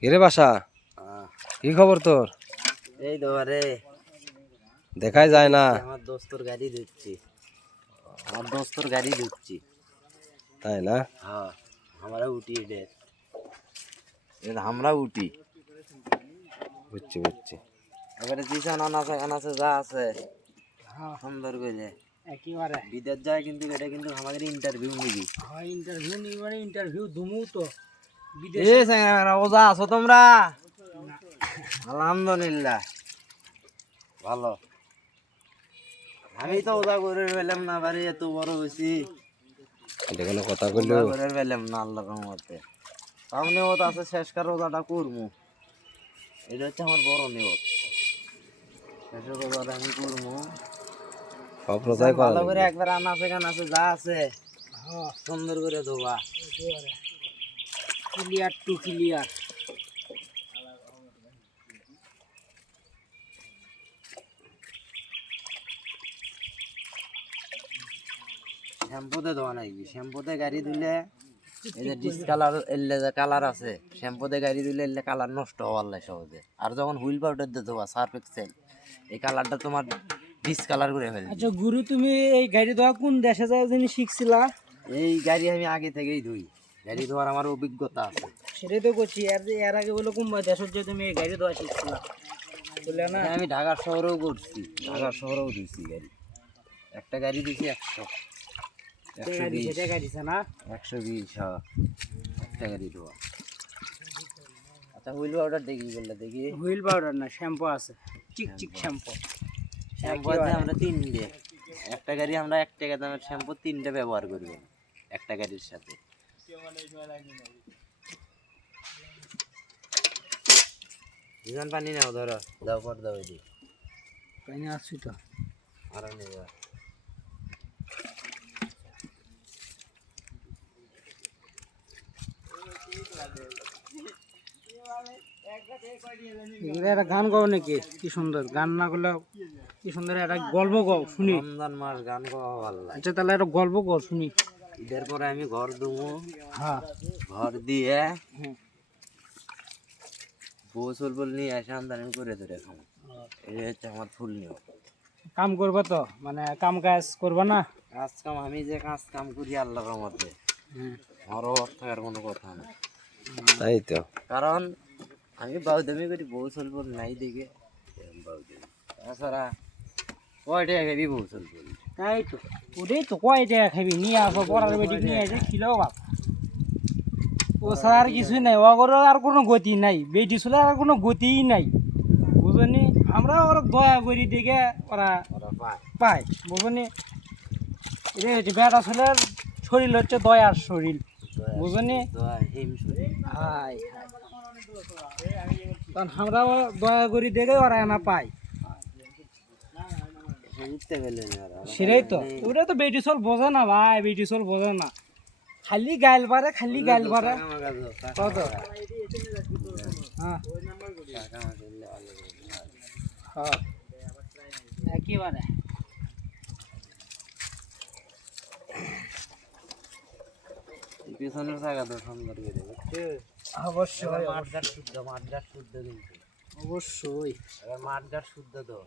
কিরে বাসা, কি খবর তোর? এই দোয়ারে দেখাই যায় না। আমার দোস্তর গাড়ি দিচ্ছি তাই না? হ্যাঁ, আমরা উঠি আমরা উঠি বুঝছি। এবারে জিসান আনাছে যা আছে সুন্দর করে একেবারে বিদেশ যায়, কিন্তু এটা কিন্তু আমাদের ইন্টারভিউ নিবি। হয় ইন্টারভিউ নিবি, মানে ইন্টারভিউ দুমু তো এ স্যাংরা ওজা আছো তোমরা? আলহামদুলিল্লাহ ভালো। আমি তো ওজা করে ফেলাম না, বাড়ি এত বড় হয়েছি এটা কোনো কথা কইলো? করে ফেলাম না আল্লাহ রহমতে। সামনে ওটা আছে, শেষকার ওজাটা করবো। এটা হচ্ছে আমার বড় নিয়ত, শেষের ওজাটা আমি করবো। সব রোজাই করা ভালো করে লাগবে। একবার আনাচে কানাচে যা আছে সুন্দর করে ধোবা, ক্লিয়ার টু ক্লিয়ার। শ্যাম্পুতে ধোয়া নাকি? শ্যাম্পুতে গাড়ি ধুলে এই যে ডিসকালার এলে যে কালার আছে, শ্যাম্পুতে গাড়ি ধুলে এলে কালার নষ্ট হওয়ার লাই সহজে। আর যখন হুইল পাউডার দিয়ে ধোয়া সার্ফ এক্সেল, এই কালারটা তোমার ডিসকালার করে ফেলবে। আচ্ছা গুরু, তুমি এই গাড়ি ধোয়া কোন দেশে যায় যিনি শিখছিলা? এই গাড়ি আমি আগে থেকেই ধুই, গাড়ি ধোয়ার আমার অভিজ্ঞতা আছে। সেটাই তো করছি। এর আগে বলে কোন দেশের যে তুমি এই গাড়ি ধোয়া শিখছিলা বলে না? আমি ঢাকার শহরেও করছি, ঢাকার শহরেও ধুইছি গাড়ি। একটা গাড়ি দিছি 100 সেটা গাড়িছে না? 120 একটা গাড়ি ধোয়া। আচ্ছা হুইল পাউডার দেখি বললে দেখি। হুইল পাউডার না, শ্যাম্পু আছে, চিক শ্যাম্পু। শ্যাম্পু আছে আমরা 3টে। একটা গাড়ি আমরা 1 টাকা দামের শ্যাম্পু 3টে ব্যবহার করব একটা গাড়ির সাথে। জীবন পানি নাও, ধরো দাও পর দাও এদিকে। পানি আসছি তো। আর নেবা একটা গান গাও নাকি? কি সুন্দর গান না করলে কি সুন্দর একটা গল্প গাও শুনি। রমজান মাস গান গাওয়া ভালো লাগে। আচ্ছা তাহলে একটা গল্প গাও শুনি। ঈদের পরে আমি ঘর দুমু, হ্যাঁ ঘর দিয়ে হুম। বৌসল বল নিয়ে এসে আমদানি করে ধরে খাবো। এই হচ্ছে আমার ফুল নিয়ম। কাম করবা তো, মানে কাম কাজ করবা না? কাজ কাম আমি যে কাজ কাম করি আল্লাহর মধ্যে, আমার অভাব থাকার কোনো কথা নেই। তাই তো। কারণ আমি বাউদামি করি, বৌসল বল নাই দেখে বাউদামি। তাছাড়া কয় টাকা খাবি বৌসল বল? তাই তো, ওটাই তো কয় টাকা খাবি নিয়ে আসো, পড়ার বেটি নিয়ে আসে খিলাও বাপ। ও ছাড়া আর কিছুই নাই, ওগর আর কোনো গতি নাই, বেটি ছিল আর কোনো গতিই নাই, বুঝনি? আমরা ওরা দয়া করি দেখে ওরা ওরা পায় পায়, বুঝনি? এটা হচ্ছে বেটা ছেলের শরীর হচ্ছে দয়ার শরীর, বুঝনি? হিম শরীর। হাই কারণ আমরা দয়া করি দেখে ওরা না পায়। উঠতে পেলে না ওরা। সেটাই তো, ওটা তো বেটি চল বোঝে না ভাই, বেটি চল বোঝে না, খালি গাইল পারে, খালি গাইল পারে। কত? হ্যাঁ হ্যাঁ একেবারে। পিছনের জায়গা তো সুন্দর করে বুঝছো? অবশ্যই মাঠঘাট শুদ্ধ, মাঠঘাট শুদ্ধ কিন্তু। অবশ্যই। এবার মাঠঘাট শুদ্ধ তো।